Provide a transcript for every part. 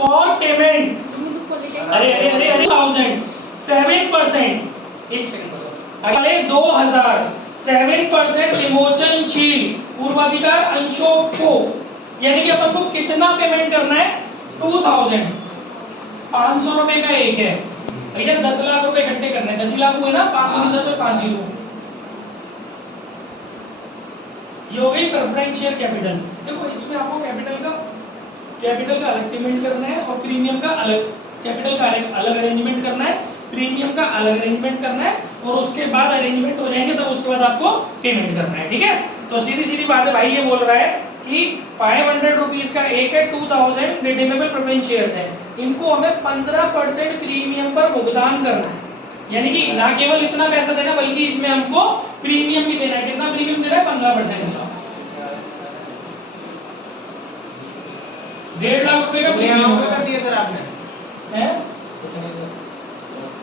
For payment, अरे अरे अरे अरे 1000 7%, एक सेकंड अगले 2000 7% विमोचनशील पूर्वाधिकार अंशों को, यानी कि अपन को कितना पेमेंट करना है 2000, 500 रुपए का एक है भैया, 10 लाख रुपए इकट्ठे करने हैं, 10 लाख हुए ना, 5 10 और 5 जीरो, ये हो गई प्रेफरेंस शेयर कैपिटल। देखो इसमें आपको कैपिटल का अलग पेमेंट करना है और प्रीमियम का अलग, कैपिटल का अलग अरेंजमेंट करना है, प्रीमियम का अलग अरेंजमेंट करना है, और उसके बाद अरेंजमेंट हो जाएंगे तब उसके बाद आपको पेमेंट करना है, ठीक है। तो सीधी सीधी बात है भाई, ये बोल रहा है कि 500 रुपीज का एक है, 2000 रिडीमेबल प्रेफरेंस शेयर्स है, इनको हमें 15% प्रीमियम पर भुगतान करना है, यानी कि ना केवल इतना पैसा देना बल्कि इसमें हमको प्रीमियम भी देना है। कितना प्रीमियम देना है 15% का, 1.5 लाख रुपए का प्रीमियम कर दिया सर आपने, है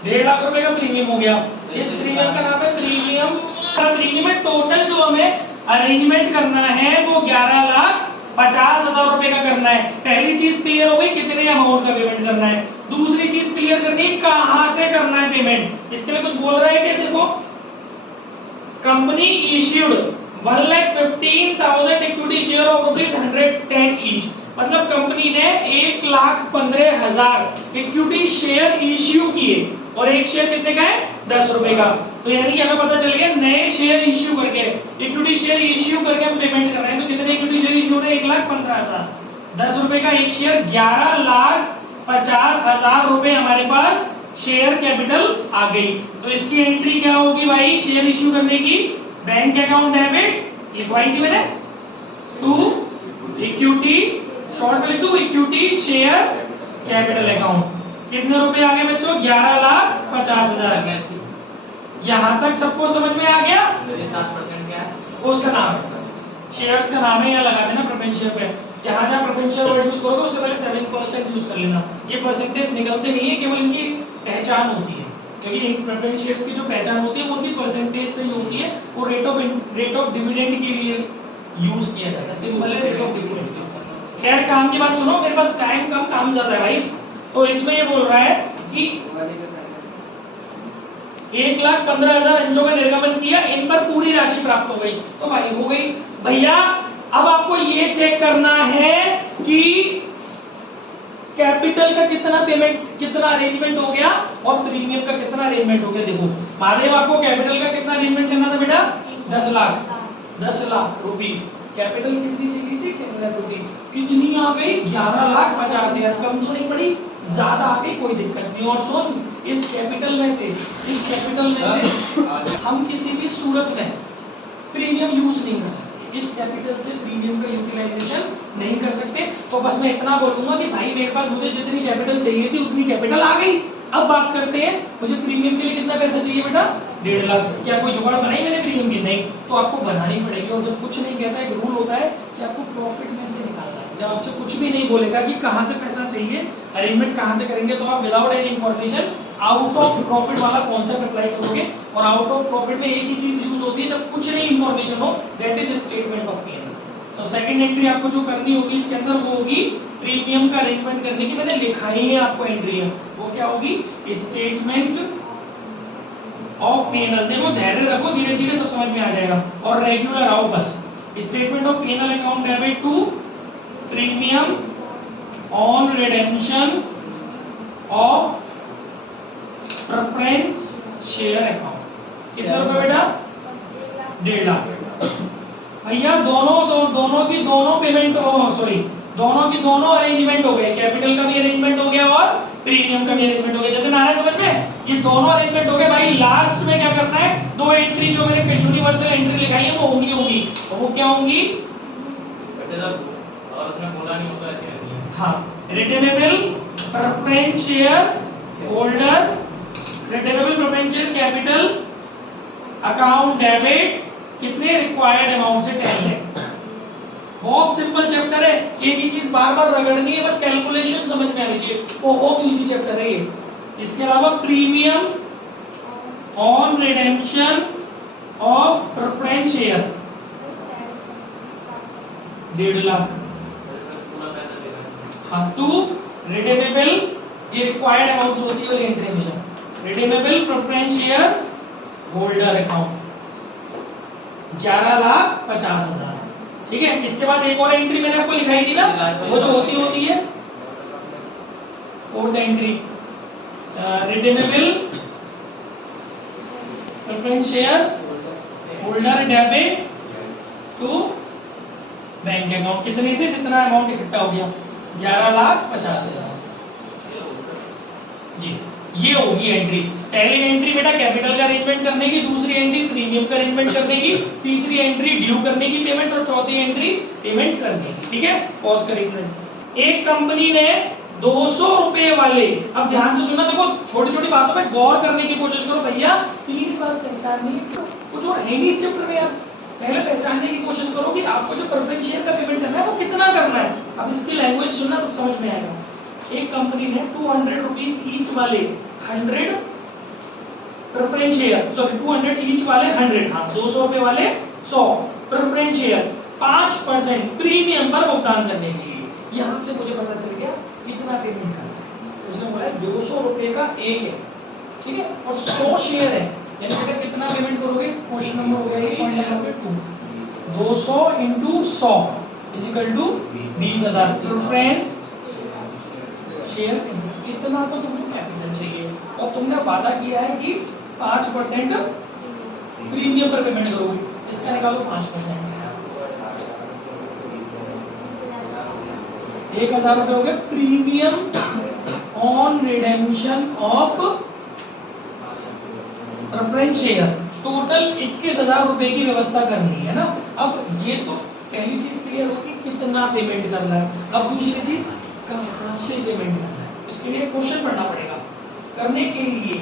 1.5 लाख रुपए का प्रीमियम हो गया। इस प्रीमियम का नाम है प्रीमियम। प्रीमियम में टोटल जो हमें अरेंजमेंट करना है वो 11,50,000 रुपए का करना है। पहली चीज क्लियर हो गई कितने अमाउंट का पेमेंट करना है, दूसरी चीज क्लियर करनी है कहां से करना है पेमेंट। इसके लिए कुछ बोल रहा है कि देखो company issued 1,15,000 equity share of ₹110 each, मतलब कंपनी ने 1,15,000 इक्विटी शेयर इश्यू किए और एक शेयर कितने का है 10 रुपए का। तो यानी कि हमें पता चल गया नए शेयर इश्यू करके, इक्विटी शेयर इश्यू करके हम पेमेंट कर रहे हैं। तो कितने इक्विटी शेयर इश्यू हो रहे हैं 1,15,000, 10 रुपए का एक शेयर, 11,50,000 रुपए हमारे पास शेयर कैपिटल आ गई। तो इसकी एंट्री क्या होगी भाई शेयर इश्यू करने की, बैंक अकाउंट डेबिट लिखवाई थी मैंने, टू इक्विटी, शॉर्ट में लिख दूं इक्विटी शेयर कैपिटल अकाउंट। कितने रुपए आ गए बच्चों 11,50,000। यहां तक सबको समझ में आ गया। 7% क्या है वो उसका नाम है, शेयर्स का नाम है, या लगा देना प्रेफरेंस शेयर पे, जहां जहां प्रेफरेंस शेयर वर्ड यूज करोगे उससे पहले 7% यूज कर लेना। ये परसेंटेज निकलते नहीं है, केवल इनकी पहचान होती है, क्योंकि प्रेफरेंस शेयर्स की जो पहचान होती है वो उनकी परसेंटेज से ही होती है। वो रेट ऑफ डिविडेंड के लिए यूज किया जाता है, सिंपल है रेट ऑफ डिविडेंड। खैर काम की बात सुनो, मेरे पास टाइम कम काम ज्यादा है भाई। तो इसमें ये बोल रहा है कि 1,15,000 अंशों का निर्गमन किया, इन पर पूरी राशि प्राप्त हो गई। तो भाई हो गई भैया। अब आपको ये चेक करना है कि कैपिटल का कितना पेमेंट, कितना अरेंजमेंट हो गया और प्रीमियम का कितना अरेंजमेंट हो गया। देखो महादेव आपको कैपिटल का कितना अरेंजमेंट करना था बेटा 10 लाख रुपीस। कैपिटल कितनी चाहिए थी 10 लाख रुपीस, कितनी आ गई 11,50,000। कम तो नहीं पड़ी, ज्यादा आ गई, कोई दिक्कत नहीं। और सुन इस कैपिटल में से हम किसी भी सूरत में प्रीमियम यूज नहीं कर सकते, इस कैपिटल से प्रीमियम का यूटिलाइजेशन नहीं कर सकते। तो बस मैं इतना बोलूंगा कि भाई मेरे पास मुझे जितनी कैपिटल चाहिए थी उतनी कैपिटल आ गई। अब बात करते हैं मुझे प्रीमियम के लिए कितना पैसा चाहिए बेटा 1.5 लाख। क्या कोई जुगाड़ बनाई मैंने प्रीमियम की? नहीं, तो आपको बनानी पड़ेगी। और जब कुछ नहीं कहता एक रूल होता है कि आपको प्रॉफिट में से निकालना है। जब आपसे कुछ भी नहीं बोलेगा कि कहां से पैसा चाहिए, अरेंजमेंट कहां से करेंगे, तो आप without any information out of profit वाला कॉन्सेप्ट अप्लाई करोगे। और आउट ऑफ प्रॉफिट में एक ही चीज यूज होती है जब कुछ नहीं इंफॉर्मेशन हो, that is statement of P and L. तो सेकंड एंट्री आपको जो करनी होगी इसके अंदर वो होगी प्रीमियम का अरेंजमेंट करने की। मैंने लिखा ही है आपको एंट्री है, वो क्या होगी statement of P and L. देखो धैर्य रखो, धीरे धीरे सब समझ में आ जाएगा और रेगुलर आओ बस। Statement of P and L account debit to premium on redemption of preference share account. कितना रुपए बेटा 1.5 लाख। भैया दोनों की दोनों पेमेंट सॉरी दोनों की दोनों अरेंजमेंट हो गए, कैपिटल का भी अरेंजमेंट हो गया और प्रीमियम का भी अरेंजमेंट हो गया। जतन आ रहा है समझ में? ये दोनों अरेंजमेंट हो गए भाई। लास्ट में क्या करना है, दो एंट्री जो मैंने यूनिवर्सल एंट्री लिखाई है वो होंगी। और वो क्या होंगी और उसमें बोला नहीं होता है हाँ, redeemable preference share holder, redeemable preference share capital account debit, कितने रिक्वायर्ड अमाउंट से 10 लाख। बहुत सिंपल चैप्टर है, एक ही चीज बार बार रगड़नी है, बस कैलकुलेशन समझ में आनी चाहिए। बहुत इजी चैप्टर है ये। इसके अलावा premium on redemption of preference share 1.5 lakh. हाँ, टू रिडीमेबल ये रिक्वायर्ड अमाउंट्स होती है एंट्री हमेशा, redeemable preference share holder account 11,50,000, ठीक है। इसके बाद एक और एंट्री मैंने आपको लिखाई थी ना, वो जो होती है fourth entry, redeemable preference share holder debit to bank account, कितने से जितना अमाउंट इकट्ठा हो गया 11,50,000 जी। ये होगी एंट्री। पहली एंट्री बेटा कैपिटल का अरेंजमेंट करने की, दूसरी एंट्री प्रीमियम का अरेंजमेंट करने की, तीसरी एंट्री ड्यू करने की पेमेंट और चौथी एंट्री पेमेंट करने की, ठीक है। पॉज करेंगे। एक कंपनी ने 200 रुपए वाले, अब ध्यान से सुनना, देखो छोटी छोटी बातों पे गौर करने की कोशिश करो भैया, 3 बार पहचाननी, कुछ और है नहीं इस चैप्टर में यार। पहले पहचानने की कोशिश करो कि आपको जो प्रेफरेंस शेयर का पेमेंट करना है वो कितना करना है। अब इसकी लैंग्वेज सुनना तो समझ में आएगा। एक कंपनी ने 200 रुपीस ईच वाले 100 प्रेफरेंस शेयर, सॉरी 200 ईच वाले 100, हाँ 200 रुपए वाले 100 प्रेफरेंस शेयर 5% प्रीमियम पर भुगतान करने के लिए, यहाँ से मुझे पता चल गया कितना पेमेंट करना है। उसने बोला 200 रुपए का एक है, ठीक है, और 100 शेयर है, यानी अगर कितना पेमेंट करोगे, क्वेश्चन नंबर हो गया पॉइंट नंबर 2, 200 × 100 = 20,000 प्रेफरेंस शेयर। कितना तो तुमको कैपिटल चाहिए और तुमने वादा किया है कि 5% प्रीमियम पर पेमेंट करोगे, इसका निकालो 5%, 1,000 रुपए हो गए premium on redemption of preference share. Total 21,000 रुपए की व्यवस्था करनी है ना। अब ये तो पहली चीज क्लियर होगी कितना पेमेंट करना है। अब दूसरी चीज कहां से पेमेंट करना है, उसके लिए क्वेश्चन पढ़ना पड़ेगा। करने के लिए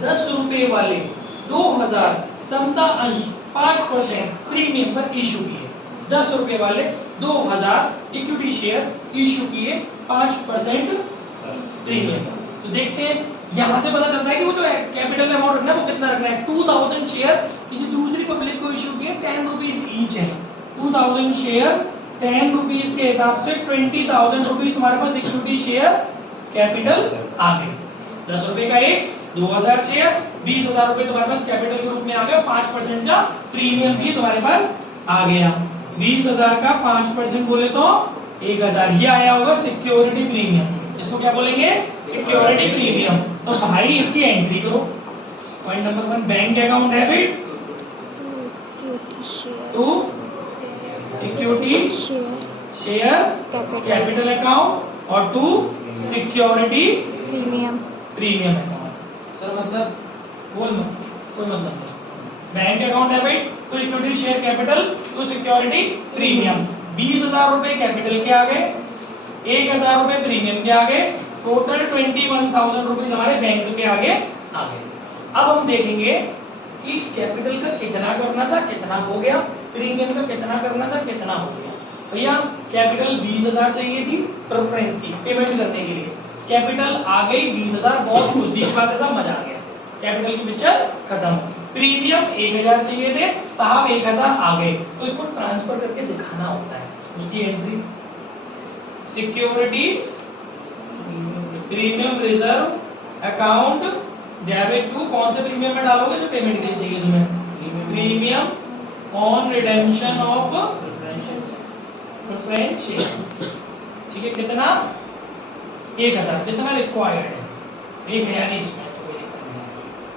10 रुपए वाले 2,000 समता अंश 5% प्रीमियम पर इशू किए, 10 रुपए वाले 2,000 इक्विटी शेयर इशू किए 5% प्रीमियम। तो देखते हैं, यहाँ से पता चलता है कि वो जो कैपिटल में अमाउंट रखना है वो कितना रखना है। 2,000 शेयर किसी दूसरी पब्लिक को इशू किए, 10 रुपीज ईच है। 2,000 शेयर 10 रुपीज के हिसाब से 20,000 रुपीज तुम्हारे पास इक्विटी शेयर कैपिटल आ गए। 10 रुपए का एक, 2,000 शेयर, 20,000 रुपए तुम्हारे पास कैपिटल के रूप में आ गया, 5% का प्रीमियम भी तुम्हारे पास आ गया। 20,000 का 5% बोले तो 1,000, ये आया होगा सिक्योरिटी प्रीमियम। इसको क्या बोलेंगे, सिक्योरिटी प्रीमियम। तो भाई इसकी एंट्री करो। Point number 1, bank account debit to equity share capital account और to security premium account. Sir मतलब बोल मत, कोई मतलब नहीं। Bank account debit to equity share capital to security premium. 20,000 रुपए कैपिटल के आ गए, 1,000 रुपए प्रीमियम के आगे, टोटल 21,000 रुपीज हमारे बैंक के आगे आ गए। अब हम देखेंगे कि कैपिटल का कितना करना था, कितना हो गया, प्रीमियम का कितना करना था, कितना हो गया। भैया कैपिटल 20,000 चाहिए थी प्रेफरेंस की पेमेंट करने के लिए, कैपिटल आ गई 20,000, बहुत खुशी की बात है, सब मजा आ गया, कैपिटल की पिक्चर खत्म। प्रीमियम 1,000 चाहिए थे साहब, 1,000 आ गए, तो इसको ट्रांसफर करके दिखाना होता है। उसकी entry security premium reserve account debit to, कौन से प्रीमियम में डालोगे जो पेमेंट के लिए चाहिए तुम्हें, premium on redemption of preference share, ठीक है। कितना, 1,000 जितना रिक्वायर्ड है, 1,000 इसमें तो कोई दिक्कत नहीं,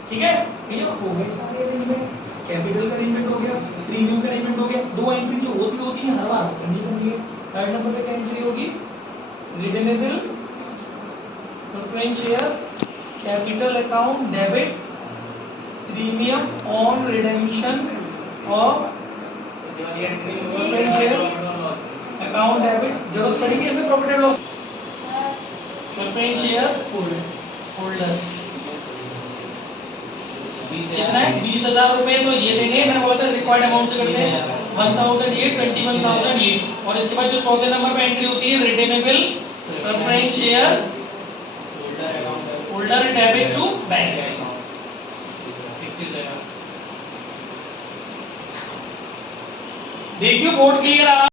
ठीक है। भैया हो गए सारे अरेंजमेंट, कैपिटल का अरेंजमेंट हो गया, प्रीमियम का अरेंजमेंट हो गया। दो एंट्री जो होती है हर बार करनी है। थर्ड नंबर पे एंट्री होगी redeemable preference share capital account debit premium on redemption of preference share account debit, जरूरत पड़ेगी इसमें profit and loss, preference share holder. कितना है, 20,000 रुपए तो ये देंगे, मैंने बोला था रिक्वायर्ड अमाउंट से करते हैं 1,000 ये, 21,000 ये, और इसके बाद जो चौथे नंबर पे एंट्री होती है redeemable preference share holder debit to bank. देखियो बोर्ड क्लियर आ रहा है।